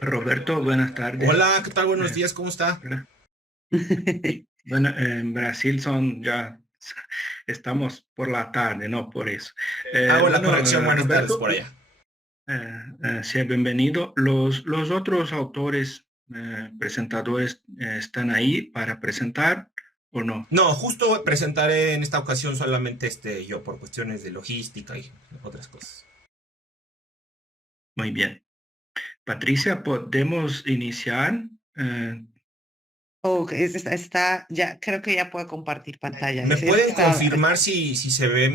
Roberto, buenas tardes. Hola, ¿qué tal? Buenos Eh, días, ¿cómo está? hola. Bueno, en Brasil son ya, estamos por la tarde, no por eso. Hago la Bueno, corrección, buenas tardes Roberto, por allá. sea bienvenido. Los otros autores, presentadores, ¿están ahí para presentar o no? No, justo presentaré en esta ocasión solamente yo por cuestiones de logística y otras cosas. Muy bien. Patricia, ¿podemos iniciar? Eh, Ok, ya, creo que ya puedo compartir pantalla. ¿Me Es que pueden está, confirmar si se ve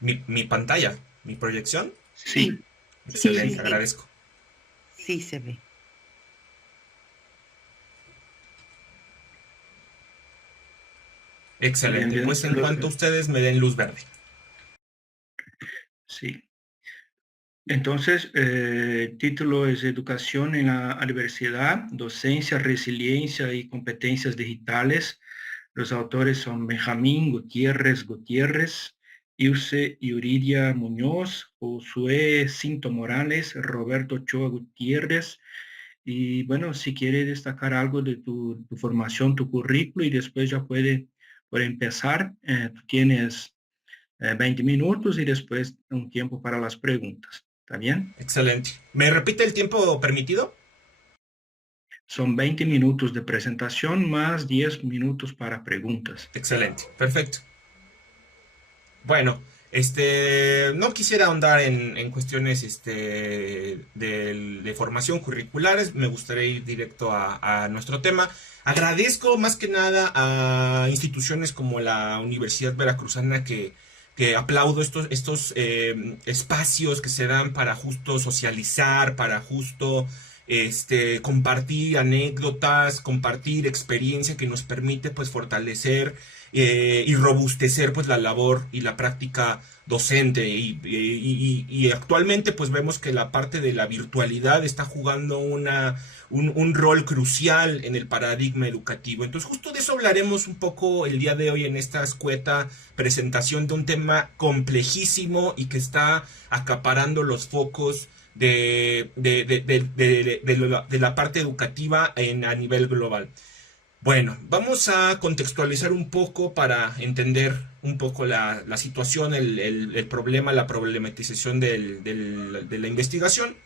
mi pantalla, mi proyección? sí, sí, sí, Excelente, sí, agradezco. sí se ve. bien, Excelente, bien. pues en cuanto ustedes me den luz verde. Sí. Entonces, el título es Educación en la Adversidad, Docencia, Resiliencia y Competencias Digitales. Los autores son Benjamín Gutiérrez, Ilse Yuridia Muñoz, Josué Cinto Morales, Roberto Ochoa Gutiérrez. Y bueno, si quiere destacar algo de tu formación, tu currículo, y después ya puede empezar. Tú tienes 20 minutos y después un tiempo para las preguntas. ¿Está bien? Excelente. ¿Me repite el tiempo permitido? Son 20 minutos de presentación más 10 minutos para preguntas. Excelente, perfecto. Bueno, no quisiera ahondar en cuestiones de formación curriculares, me gustaría ir directo a nuestro tema. Agradezco más que nada a instituciones como la Universidad Veracruzana que aplaudo estos espacios que se dan para justo socializar, para justo compartir anécdotas, compartir experiencia que nos permite pues fortalecer y robustecer pues la labor y la práctica docente y actualmente pues vemos que la parte de la virtualidad está jugando un rol crucial en el paradigma educativo. Entonces justo de eso hablaremos un poco el día de hoy en esta escueta presentación de un tema complejísimo y que está acaparando los focos de la parte educativa a nivel global. Bueno, vamos a contextualizar un poco para entender un poco la situación, el problema, la problematización de la investigación.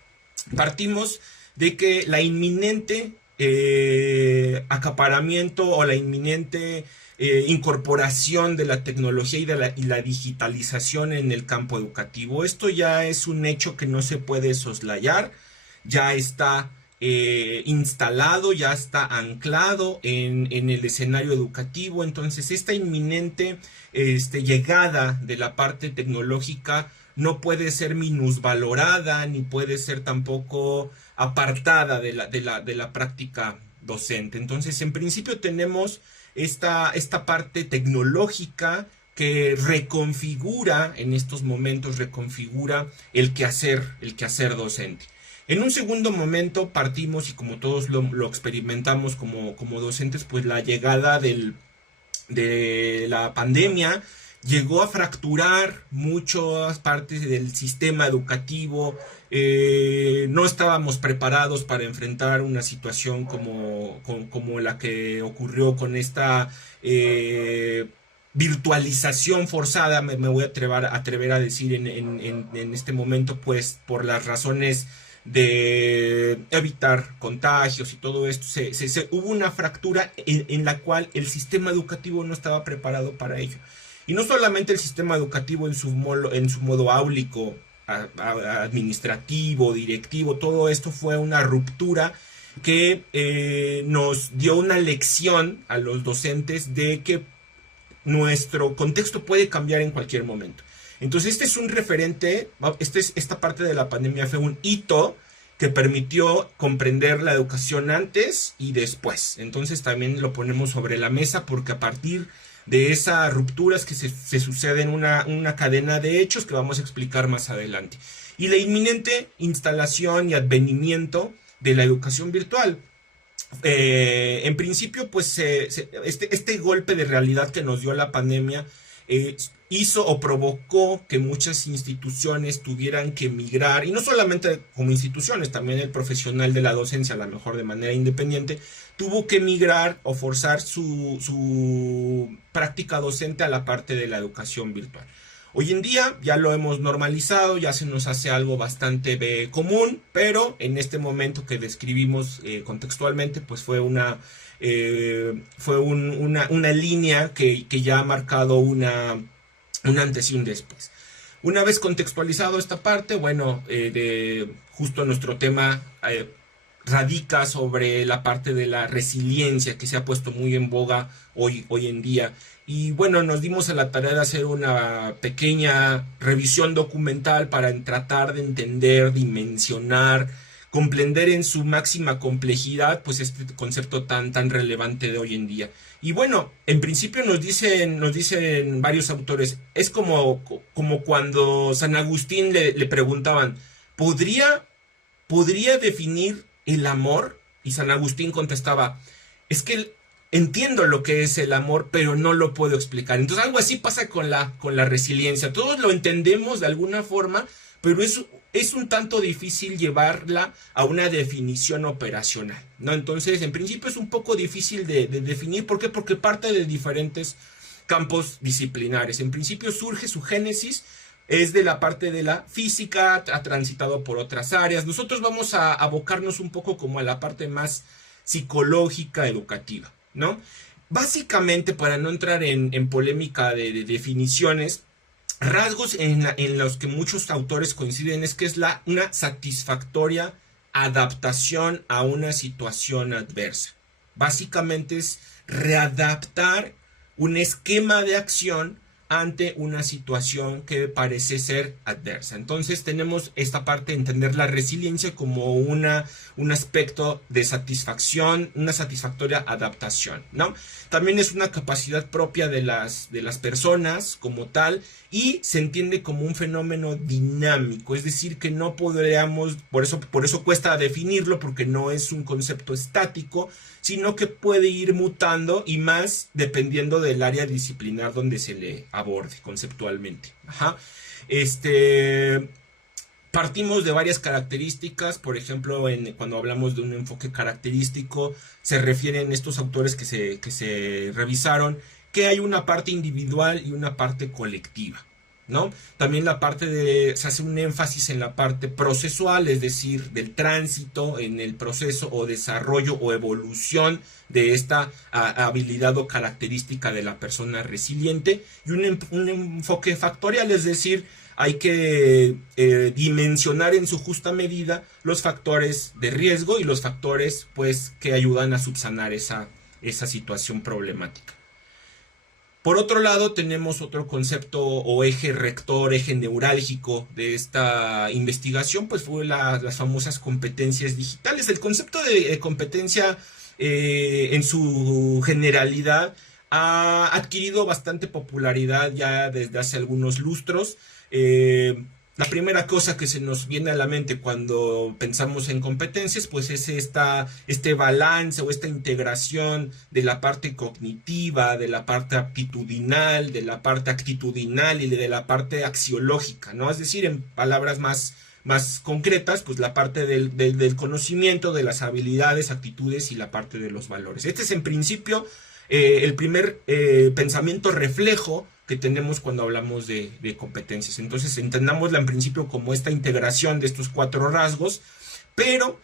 Partimos de que la inminente acaparamiento o la inminente incorporación de la tecnología y la digitalización en el campo educativo. Esto ya es un hecho que no se puede soslayar, ya está instalado, ya está anclado en el escenario educativo. Entonces, esta inminente llegada de la parte tecnológica no puede ser minusvalorada ni puede ser tampoco apartada de la práctica docente. Entonces, en principio tenemos esta parte tecnológica que reconfigura en estos momentos, reconfigura el quehacer docente. En un segundo momento partimos y como todos lo experimentamos como docentes, pues la llegada de la pandemia llegó a fracturar muchas partes del sistema educativo. No estábamos preparados para enfrentar una situación como la que ocurrió con esta virtualización forzada, me voy a atrever a decir en este momento, pues por las razones de evitar contagios y todo esto, hubo una fractura en la cual el sistema educativo no estaba preparado para ello. Y no solamente el sistema educativo en su modo áulico, administrativo, directivo, todo esto fue una ruptura que nos dio una lección a los docentes de que nuestro contexto puede cambiar en cualquier momento. Entonces este es un referente, esta parte de la pandemia fue un hito que permitió comprender la educación antes y después. Entonces también lo ponemos sobre la mesa porque a partir de esas rupturas que se suceden una cadena de hechos que vamos a explicar más adelante. Y la inminente instalación y advenimiento de la educación virtual. En principio, pues este golpe de realidad que nos dio la pandemia hizo o provocó que muchas instituciones tuvieran que migrar, y no solamente como instituciones, también el profesional de la docencia, a lo mejor de manera independiente, tuvo que migrar o forzar su práctica docente a la parte de la educación virtual. Hoy en día ya lo hemos normalizado, ya se nos hace algo bastante común, pero en este momento que describimos contextualmente, pues fue una línea que ya ha marcado un antes y un después. Una vez contextualizado esta parte, bueno, justo nuestro tema radica sobre la parte de la resiliencia que se ha puesto muy en boga hoy en día. Y bueno, nos dimos a la tarea de hacer una pequeña revisión documental para tratar de entender, dimensionar, comprender en su máxima complejidad pues este concepto tan relevante de hoy en día. Y bueno, en principio nos dicen varios autores, es como cuando San Agustín le preguntaban, ¿podría definir el amor? Y San Agustín contestaba, es que entiendo lo que es el amor, pero no lo puedo explicar. Entonces algo así pasa con la resiliencia. Todos lo entendemos de alguna forma, pero es un tanto difícil llevarla a una definición operacional, ¿no? Entonces, en principio es un poco difícil de definir. ¿Por qué? Porque parte de diferentes campos disciplinares. En principio surge su génesis, es de la parte de la física, ha transitado por otras áreas. Nosotros vamos a abocarnos un poco como a la parte más psicológica, educativa, ¿no? Básicamente, para no entrar en polémica de definiciones, rasgos en los que muchos autores coinciden es que es una satisfactoria adaptación a una situación adversa. Básicamente es readaptar un esquema de acción ante una situación que parece ser adversa. Entonces tenemos esta parte de entender la resiliencia como un aspecto de satisfacción, una satisfactoria adaptación, ¿no? También es una capacidad propia de las personas como tal, y se entiende como un fenómeno dinámico, es decir, que no podríamos, por eso cuesta definirlo, porque no es un concepto estático, sino que puede ir mutando, y más dependiendo del área disciplinar donde se le aborde conceptualmente. Ajá. Partimos de varias características. Por ejemplo, cuando hablamos de un enfoque característico, se refieren estos autores que se revisaron, que hay una parte individual y una parte colectiva, ¿no? También se hace un énfasis en la parte procesual, es decir, del tránsito en el proceso o desarrollo o evolución de esta habilidad o característica de la persona resiliente, y un enfoque factorial, es decir, hay que dimensionar en su justa medida los factores de riesgo y los factores pues que ayudan a subsanar esa situación problemática. Por otro lado, tenemos otro concepto o eje rector, eje neurálgico de esta investigación, pues fue las famosas competencias digitales. El concepto de competencia en su generalidad ha adquirido bastante popularidad ya desde hace algunos lustros. La primera cosa que se nos viene a la mente cuando pensamos en competencias, pues es este balance o esta integración de la parte cognitiva, de la parte aptitudinal, de la parte actitudinal y de la parte axiológica, ¿no? Es decir, en palabras más concretas, pues la parte del conocimiento, de las habilidades, actitudes y la parte de los valores. Este es en principio el primer pensamiento reflejo que tenemos cuando hablamos de competencias. Entonces entendámosla en principio como esta integración de estos 4 rasgos, pero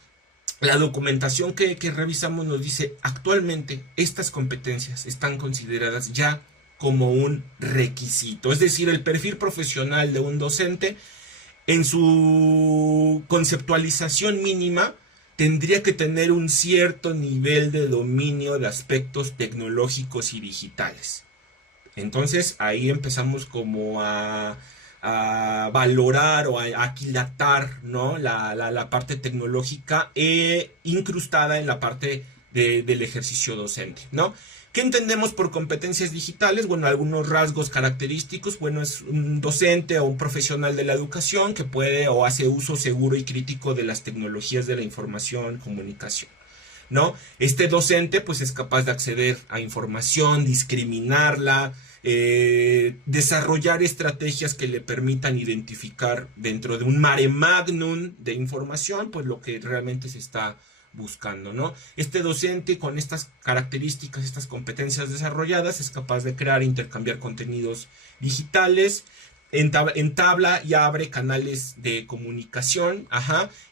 la documentación que revisamos nos dice actualmente estas competencias están consideradas ya como un requisito, es decir, el perfil profesional de un docente en su conceptualización mínima tendría que tener un cierto nivel de dominio de aspectos tecnológicos y digitales. Entonces ahí empezamos como a valorar o a aquilatar, ¿no? la parte tecnológica incrustada en la parte del ejercicio docente, ¿no? ¿Qué entendemos por competencias digitales? Bueno, algunos rasgos característicos. Bueno, es un docente o un profesional de la educación que puede o hace uso seguro y crítico de las tecnologías de la información, comunicación, ¿no? Este docente pues es capaz de acceder a información, discriminarla, desarrollar estrategias que le permitan identificar dentro de un mare magnum de información, pues lo que realmente se está buscando, ¿no? Este docente con estas características, estas competencias desarrolladas, es capaz de crear e intercambiar contenidos digitales, entabla y abre canales de comunicación,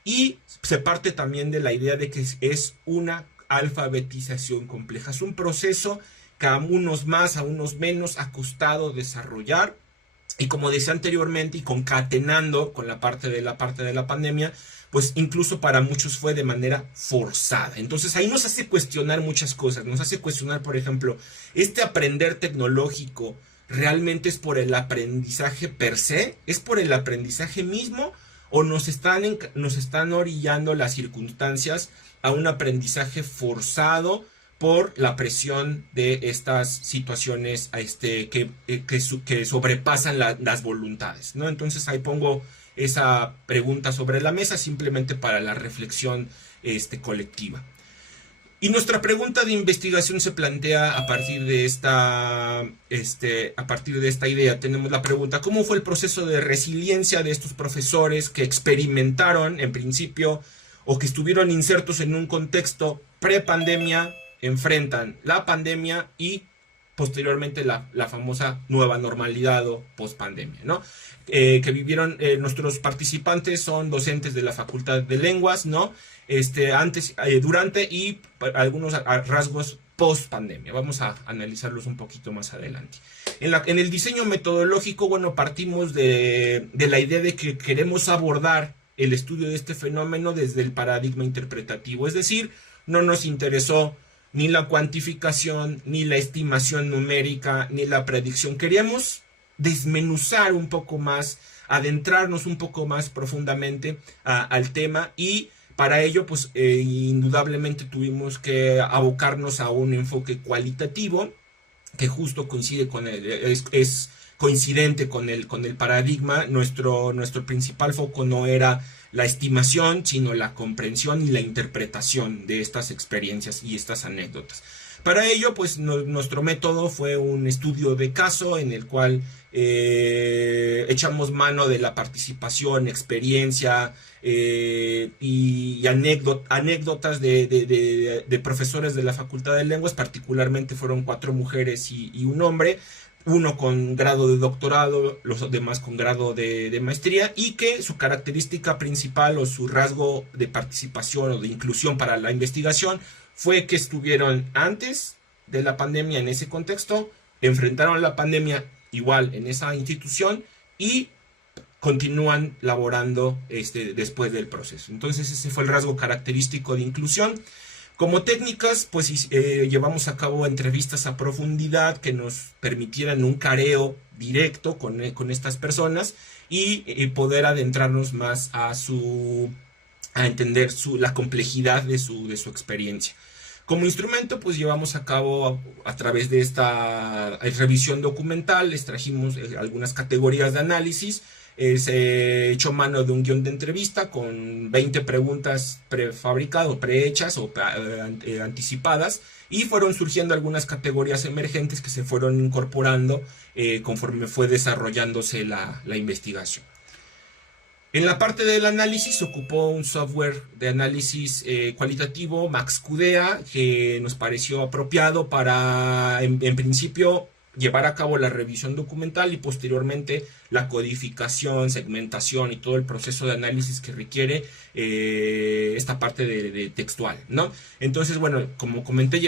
y se parte también de la idea de que es una alfabetización compleja, es un proceso que a unos más, a unos menos ha costado desarrollar, y como decía anteriormente, y concatenando con la parte de la pandemia, pues incluso para muchos fue de manera forzada. Entonces ahí nos hace cuestionar muchas cosas, nos hace cuestionar, por ejemplo, este aprender tecnológico realmente es por el aprendizaje per se, es por el aprendizaje mismo, o nos están orillando las circunstancias a un aprendizaje forzado por la presión de estas situaciones que sobrepasan las voluntades, ¿no? Entonces ahí pongo esa pregunta sobre la mesa simplemente para la reflexión colectiva. Y nuestra pregunta de investigación se plantea a partir de esta idea. Tenemos la pregunta: ¿cómo fue el proceso de resiliencia de estos profesores que experimentaron en principio o que estuvieron insertos en un contexto pre-pandemia, enfrentan la pandemia y posteriormente la famosa nueva normalidad o post-pandemia, ¿no? Que vivieron nuestros participantes son docentes de la Facultad de Lenguas, ¿no? Antes, durante y algunos rasgos post-pandemia. Vamos a analizarlos un poquito más adelante. En el diseño metodológico, bueno, partimos de la idea de que queremos abordar el estudio de este fenómeno desde el paradigma interpretativo, es decir, no nos interesó ni la cuantificación, ni la estimación numérica, ni la predicción. Queríamos desmenuzar un poco más, adentrarnos un poco más profundamente al tema, y para ello, pues indudablemente tuvimos que abocarnos a un enfoque cualitativo que justo coincide con es coincidente con el paradigma. Nuestro principal foco no era la estimación, sino la comprensión y la interpretación de estas experiencias y estas anécdotas. Para ello, pues nuestro método fue un estudio de caso en el cual echamos mano de la participación, experiencia y anécdotas de profesores de la Facultad de Lenguas. Particularmente fueron 4 mujeres y un hombre, uno con grado de doctorado, los demás con grado de maestría, y que su característica principal o su rasgo de participación o de inclusión para la investigación fue que estuvieron antes de la pandemia en ese contexto, enfrentaron la pandemia igual en esa institución y continúan laborando después del proceso. Entonces ese fue el rasgo característico de inclusión. Como técnicas, pues llevamos a cabo entrevistas a profundidad que nos permitieran un careo directo con estas personas y poder adentrarnos más a entender la complejidad de su experiencia. Como instrumento, pues llevamos a cabo a través de esta revisión documental, les trajimos algunas categorías de análisis. Se echó mano de un guión de entrevista con 20 preguntas prefabricadas, prehechas o anticipadas, y fueron surgiendo algunas categorías emergentes que se fueron incorporando conforme fue desarrollándose la investigación. En la parte del análisis se ocupó un software de análisis cualitativo, MaxQDA, que nos pareció apropiado para, en principio, llevar a cabo la revisión documental y posteriormente la codificación, segmentación y todo el proceso de análisis que requiere esta parte de textual, ¿no? Entonces, bueno, como comenté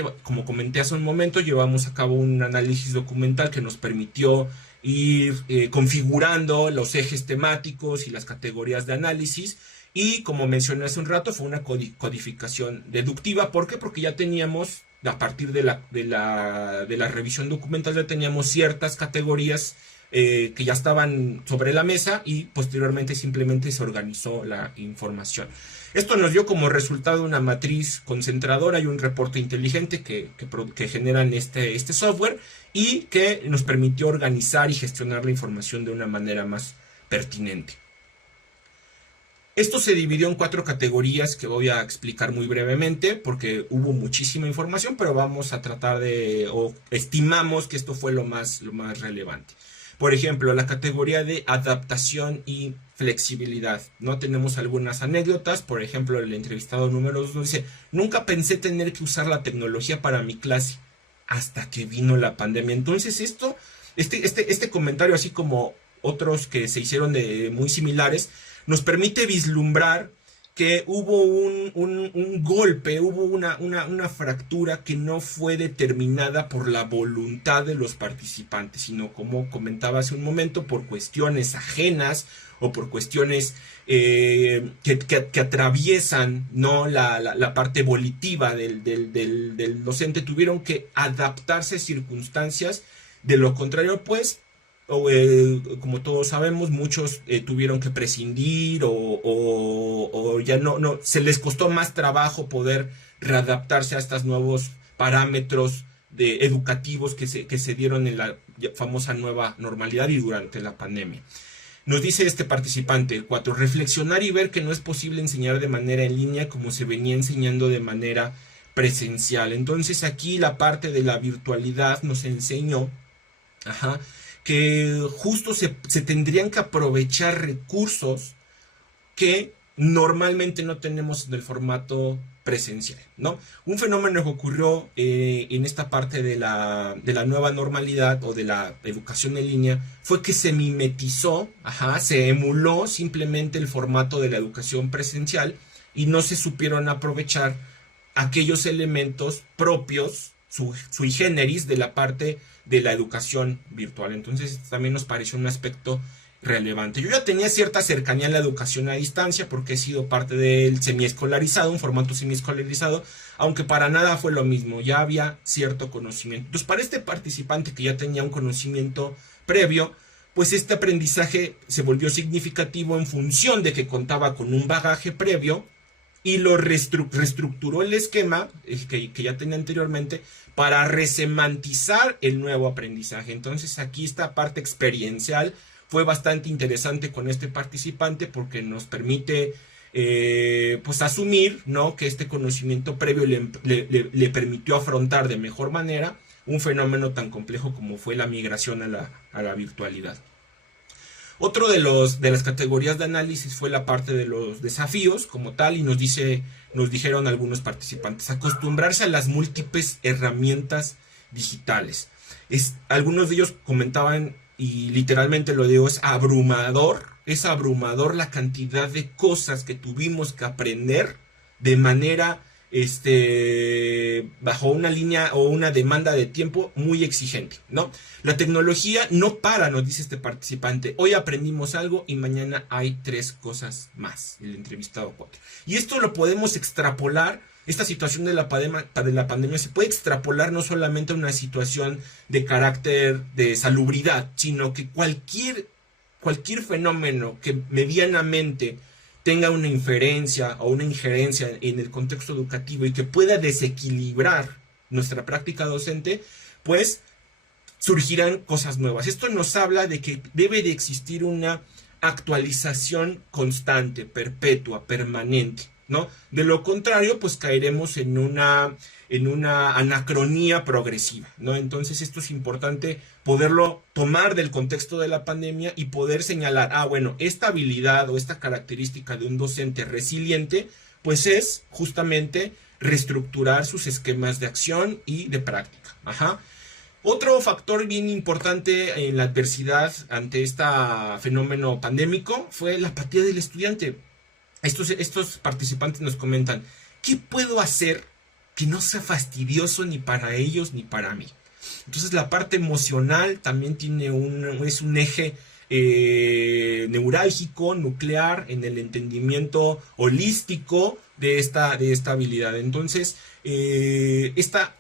hace un momento, llevamos a cabo un análisis documental que nos permitió ir configurando los ejes temáticos y las categorías de análisis, y como mencioné hace un rato, fue una codificación deductiva. ¿Por qué? Porque ya teníamos, a partir de la revisión documental, ya teníamos ciertas categorías que ya estaban sobre la mesa, y posteriormente simplemente se organizó la información. Esto nos dio como resultado una matriz concentradora y un reporte inteligente que generan este software, y que nos permitió organizar y gestionar la información de una manera más pertinente. Esto se dividió en 4 categorías que voy a explicar muy brevemente porque hubo muchísima información, pero vamos a tratar o estimamos que esto fue lo más relevante. Por ejemplo, la categoría de adaptación y flexibilidad. No tenemos algunas anécdotas. Por ejemplo, el entrevistado número 2 nos dice: nunca pensé tener que usar la tecnología para mi clase hasta que vino la pandemia. Entonces este comentario, así como otros que se hicieron muy similares, nos permite vislumbrar que hubo un golpe, hubo una fractura que no fue determinada por la voluntad de los participantes, sino, como comentaba hace un momento, por cuestiones ajenas o por cuestiones que atraviesan, ¿no?, la parte volitiva del docente. Tuvieron que adaptarse a circunstancias. De lo contrario, pues, como todos sabemos, muchos tuvieron que prescindir o ya no, se les costó más trabajo poder readaptarse a estos nuevos parámetros educativos que se dieron en la famosa nueva normalidad y durante la pandemia. Nos dice este participante 4: reflexionar y ver que no es posible enseñar de manera en línea como se venía enseñando de manera presencial. Entonces aquí la parte de la virtualidad nos enseñó que justo se tendrían que aprovechar recursos que normalmente no tenemos en el formato presencial, ¿no? Un fenómeno que ocurrió en esta parte de la nueva normalidad o de la educación en línea fue que se mimetizó, se emuló simplemente el formato de la educación presencial y no se supieron aprovechar aquellos elementos propios, sui generis, de la parte de la educación virtual. Entonces también nos pareció un aspecto relevante. Yo ya tenía cierta cercanía a la educación a distancia porque he sido parte del semiescolarizado, un formato semiescolarizado, aunque para nada fue lo mismo, ya había cierto conocimiento. Entonces, para este participante que ya tenía un conocimiento previo, pues este aprendizaje se volvió significativo en función de que contaba con un bagaje previo y lo reestructuró el esquema que ya tenía anteriormente para resemantizar el nuevo aprendizaje. Entonces aquí esta parte experiencial fue bastante interesante con este participante porque nos permite pues asumir, ¿no?, que este conocimiento previo le permitió afrontar de mejor manera un fenómeno tan complejo como fue la migración a la virtualidad. Otro de las categorías de análisis fue la parte de los desafíos como tal, y nos dijeron algunos participantes: acostumbrarse a las múltiples herramientas digitales. Algunos de ellos comentaban, y literalmente lo digo, es abrumador la cantidad de cosas que tuvimos que aprender de manera bajo una línea o una demanda de tiempo muy exigente, ¿no? La tecnología no para, nos dice este participante. Hoy aprendimos algo y mañana hay 3 cosas más. El entrevistado 4. Y esto lo podemos extrapolar. Esta situación de la pandemia se puede extrapolar no solamente a una situación de carácter de salubridad, sino que cualquier fenómeno que medianamente tenga una inferencia o una injerencia en el contexto educativo y que pueda desequilibrar nuestra práctica docente, pues surgirán cosas nuevas. Esto nos habla de que debe de existir una actualización constante, perpetua, permanente, ¿no? De lo contrario, pues caeremos en una anacronía progresiva, ¿no? Entonces esto es importante poderlo tomar del contexto de la pandemia y poder señalar, bueno, esta habilidad o esta característica de un docente resiliente, pues es justamente reestructurar sus esquemas de acción y de práctica. Otro factor bien importante en la adversidad ante este fenómeno pandémico fue la apatía del estudiante. Estos participantes nos comentan: ¿qué puedo hacer que no sea fastidioso ni para ellos ni para mí? Entonces la parte emocional también es un eje neurálgico, nuclear, en el entendimiento holístico de esta habilidad. Entonces esta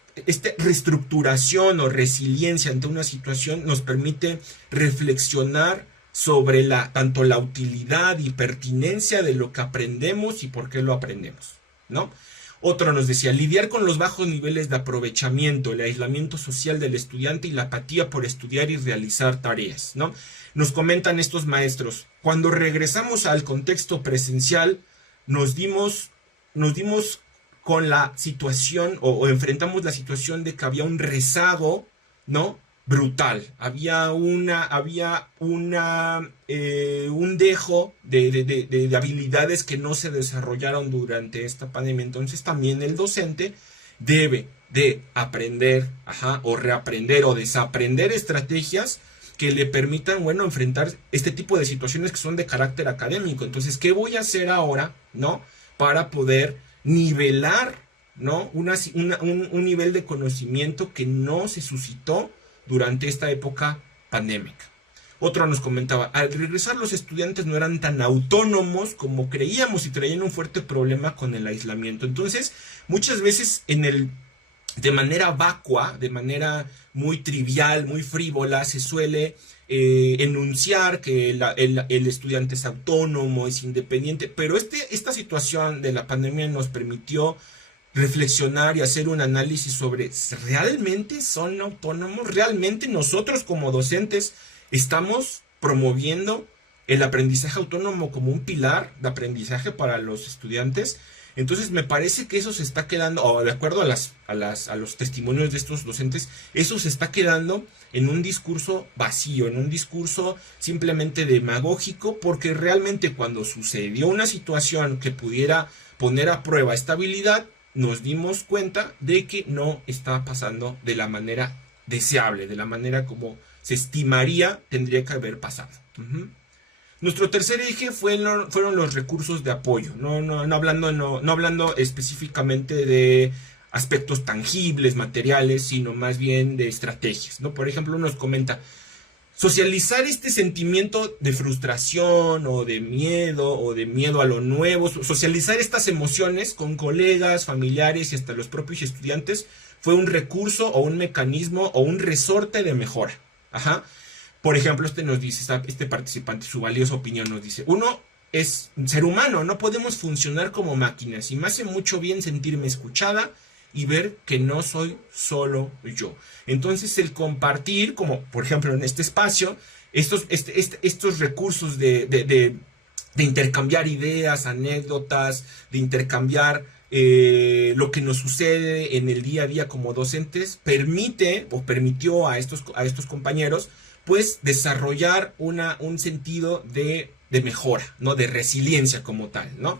reestructuración o resiliencia ante una situación nos permite reflexionar sobre tanto la utilidad y pertinencia de lo que aprendemos y por qué lo aprendemos, ¿no? Otro nos decía, lidiar con los bajos niveles de aprovechamiento, el aislamiento social del estudiante y la apatía por estudiar y realizar tareas, ¿no? Nos comentan estos maestros, cuando regresamos al contexto presencial, nos dimos con la situación o enfrentamos la situación de que había un rezago, ¿no? Brutal. Había un dejo de habilidades que no se desarrollaron durante esta pandemia. Entonces también el docente debe de aprender, o reaprender o desaprender estrategias que le permitan, bueno, enfrentar este tipo de situaciones que son de carácter académico. Entonces, ¿qué voy a hacer ahora, no? Para poder nivelar, ¿no? Un nivel de conocimiento que no se suscitó durante esta época pandémica. Otro nos comentaba, al regresar los estudiantes no eran tan autónomos como creíamos y traían un fuerte problema con el aislamiento. Entonces, muchas veces de manera vacua, de manera muy trivial, muy frívola, se suele enunciar que el estudiante es autónomo, es independiente, pero esta situación de la pandemia nos permitió reflexionar y hacer un análisis sobre ¿realmente son autónomos? ¿Realmente nosotros como docentes estamos promoviendo el aprendizaje autónomo como un pilar de aprendizaje para los estudiantes? Entonces me parece que eso se está quedando, o de acuerdo a los testimonios de estos docentes, eso se está quedando en un discurso vacío, en un discurso simplemente demagógico, porque realmente cuando sucedió una situación que pudiera poner a prueba esta habilidad, nos dimos cuenta de que no está pasando de la manera deseable, de la manera como se estimaría tendría que haber pasado. Nuestro tercer eje fueron los recursos de apoyo, no hablando específicamente de aspectos tangibles, materiales, sino más bien de estrategias, ¿no? Por ejemplo, nos comenta, socializar este sentimiento de frustración o de miedo a lo nuevo, socializar estas emociones con colegas, familiares y hasta los propios estudiantes fue un recurso o un mecanismo o un resorte de mejora. Por ejemplo, nos dice, este participante, su valiosa opinión nos dice, uno es un ser humano, no podemos funcionar como máquinas y me hace mucho bien sentirme escuchada y ver que no soy solo yo. Entonces el compartir, como por ejemplo en este espacio, estos recursos de intercambiar ideas, anécdotas, de intercambiar lo que nos sucede en el día a día como docentes, permitió a estos compañeros pues desarrollar un sentido de mejora, ¿no? De resiliencia como tal, ¿no?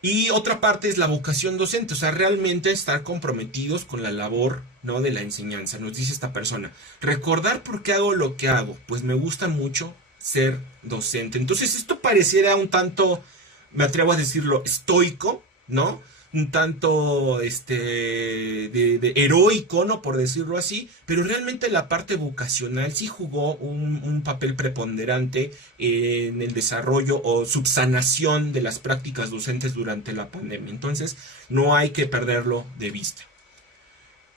Y otra parte es la vocación docente, o sea, realmente estar comprometidos con la labor, ¿no? De la enseñanza. Nos dice esta persona, recordar por qué hago lo que hago, pues me gusta mucho ser docente. Entonces esto pareciera un tanto, me atrevo a decirlo, estoico, ¿no? Un tanto de heroico, ¿no? Por decirlo así, pero realmente la parte vocacional sí jugó un papel preponderante en el desarrollo o subsanación de las prácticas docentes durante la pandemia. Entonces, no hay que perderlo de vista.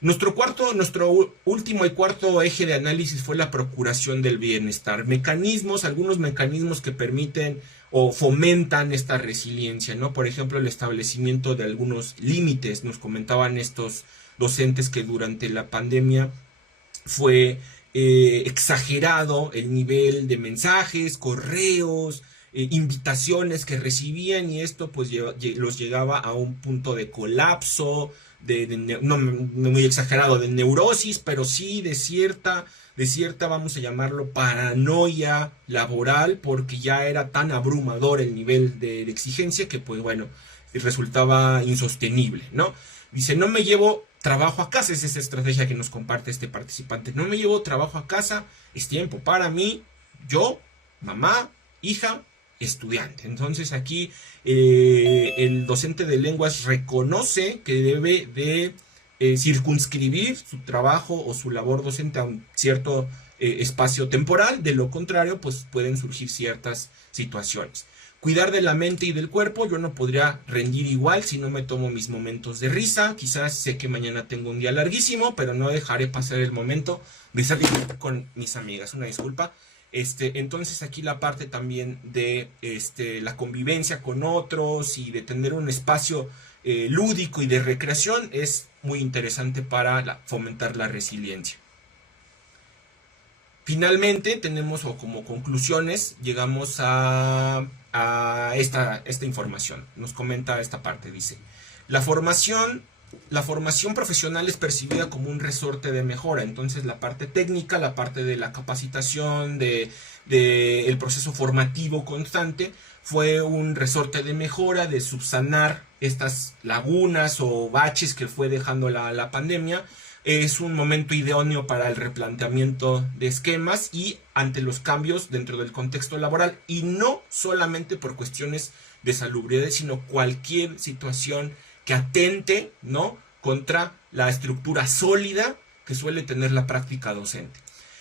Nuestro último y cuarto eje de análisis fue la procuración del bienestar. Algunos mecanismos que permiten o fomentan esta resiliencia, ¿no? Por ejemplo, el establecimiento de algunos límites. Nos comentaban estos docentes que durante la pandemia fue exagerado el nivel de mensajes, correos, invitaciones que recibían y esto pues los llegaba a un punto de colapso, no muy exagerado, de neurosis, pero sí de cierta, vamos a llamarlo, paranoia laboral, porque ya era tan abrumador el nivel de exigencia que pues bueno, resultaba insostenible, ¿no? Dice, no me llevo trabajo a casa, es esa estrategia que nos comparte este participante, no me llevo trabajo a casa, es tiempo para mí, yo, mamá, hija, estudiante. Entonces aquí el docente de lenguas reconoce que debe de circunscribir su trabajo o su labor docente a un cierto espacio temporal, de lo contrario pues pueden surgir ciertas situaciones. Cuidar de la mente y del cuerpo, yo no podría rendir igual si no me tomo mis momentos de risa, quizás sé que mañana tengo un día larguísimo, pero no dejaré pasar el momento de salir con mis amigas, una disculpa. Entonces aquí la parte también de la convivencia con otros y de tener un espacio lúdico y de recreación es muy interesante para fomentar la resiliencia. Finalmente tenemos, o como conclusiones, llegamos a esta información. Nos comenta esta parte, dice, la formación profesional es percibida como un resorte de mejora. Entonces la parte técnica, la parte de la capacitación, de el proceso formativo constante, fue un resorte de mejora, de subsanar estas lagunas o baches que fue dejando la pandemia. Es un momento idóneo para el replanteamiento de esquemas y ante los cambios dentro del contexto laboral, y no solamente por cuestiones de salubridad, sino cualquier situación que atente, ¿no?, contra la estructura sólida que suele tener la práctica docente.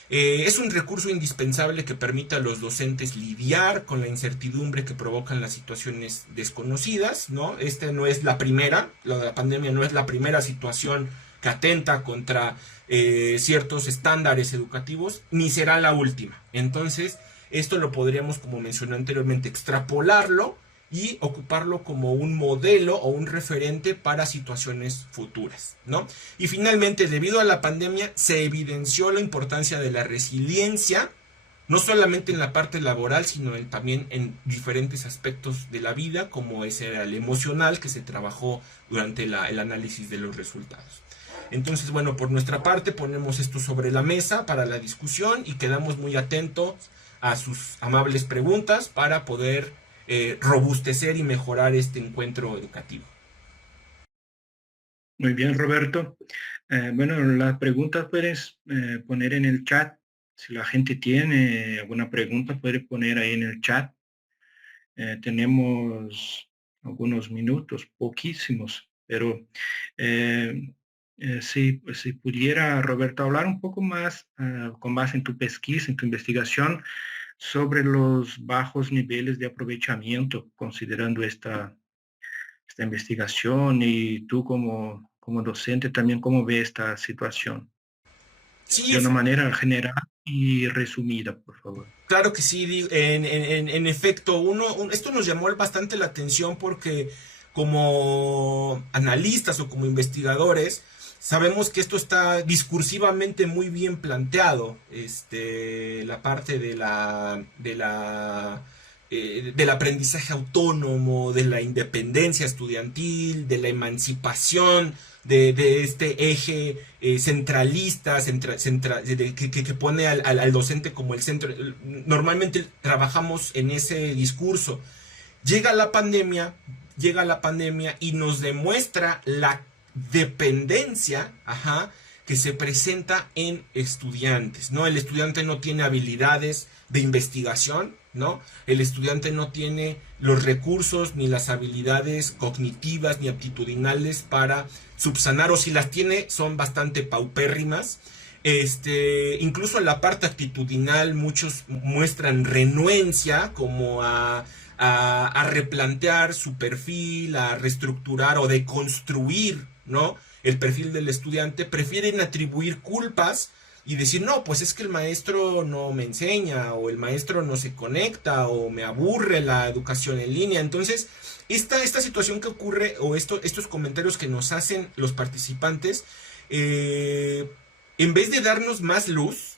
Es un recurso indispensable que permite a los docentes lidiar con la incertidumbre que provocan las situaciones desconocidas, ¿no? No es la primera, la pandemia no es la primera situación que atenta contra ciertos estándares educativos, ni será la última. Entonces, esto lo podríamos, como mencioné anteriormente, extrapolarlo y ocuparlo como un modelo o un referente para situaciones futuras, ¿no? Y finalmente, debido a la pandemia, se evidenció la importancia de la resiliencia, no solamente en la parte laboral, sino también en diferentes aspectos de la vida, como es el emocional, que se trabajó durante el análisis de los resultados. Entonces, bueno, por nuestra parte ponemos esto sobre la mesa para la discusión y quedamos muy atentos a sus amables preguntas para poder robustecer y mejorar este encuentro educativo. Muy bien, Roberto. Bueno, las preguntas puedes poner en el chat. Si la gente tiene alguna pregunta, puede poner ahí en el chat. Tenemos algunos minutos, poquísimos, pero si pudiera, Roberto, hablar un poco más, con base en tu pesquisa, en tu investigación, sobre los bajos niveles de aprovechamiento, considerando esta investigación, y tú como docente también, ¿cómo ves esta situación? Sí, De una manera general y resumida, por favor. claro que sí, en efecto, esto nos llamó bastante la atención porque como analistas o como investigadores sabemos que esto está discursivamente muy bien planteado, la parte del aprendizaje autónomo, de la independencia estudiantil, de la emancipación, de este eje centralista, que pone al docente como el centro. Normalmente trabajamos en ese discurso. Llega la pandemia, y nos demuestra la dependencia, que se presenta en estudiantes, ¿no? El estudiante no tiene habilidades de investigación, ¿no? El estudiante no tiene los recursos ni las habilidades cognitivas ni aptitudinales para subsanar, o si las tiene son bastante paupérrimas. Incluso en la parte actitudinal muchos muestran renuencia como a replantear su perfil, a reestructurar o deconstruir, ¿no?, el perfil del estudiante. Prefieren atribuir culpas y decir, no, pues es que el maestro no me enseña, o el maestro no se conecta, o me aburre la educación en línea. Entonces, esta situación que ocurre, o estos comentarios que nos hacen los participantes, en vez de darnos más luz,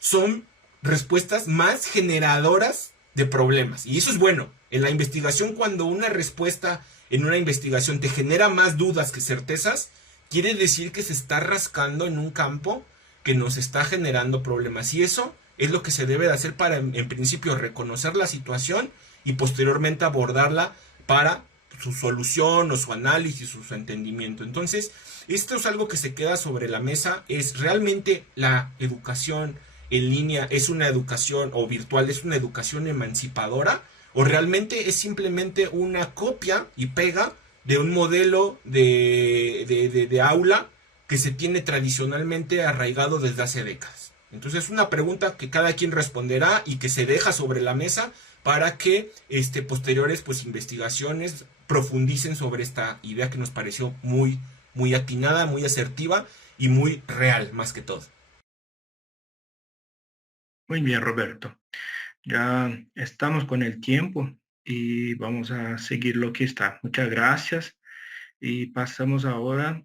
son respuestas más generadoras de problemas. Y eso es bueno. En la investigación, cuando una respuesta en una investigación te genera más dudas que certezas, quiere decir que se está rascando en un campo que nos está generando problemas. Y eso es lo que se debe de hacer para, en principio, reconocer la situación y posteriormente abordarla para su solución o su análisis o su entendimiento. Entonces, esto es algo que se queda sobre la mesa. ¿Es realmente la educación en línea es una educación, o virtual es una educación emancipadora, o realmente es simplemente una copia y pega de un modelo de aula que se tiene tradicionalmente arraigado desde hace décadas? Entonces es una pregunta que cada quien responderá y que se deja sobre la mesa para que posteriores investigaciones profundicen sobre esta idea que nos pareció muy, muy atinada, muy asertiva y muy real, más que todo. Muy bien, Roberto. Ya estamos con el tiempo y vamos a seguir lo que está. Muchas gracias. Y pasamos ahora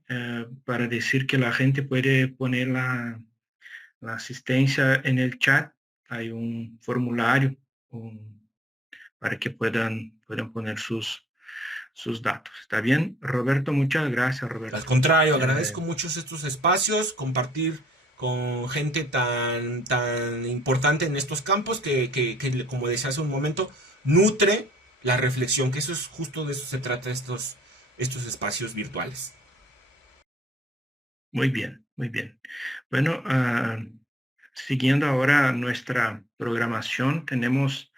para decir que la gente puede poner la asistencia en el chat. Hay un formulario para que puedan poner sus datos. ¿Está bien? Roberto, muchas gracias, Al Roberto. contrario, agradezco muchos estos espacios, compartir con gente tan importante en estos campos que, como decía hace un momento, nutre la reflexión, que eso es justo de eso se trata estos espacios virtuales. Muy bien, muy bien. Bueno, siguiendo ahora nuestra programación, tenemos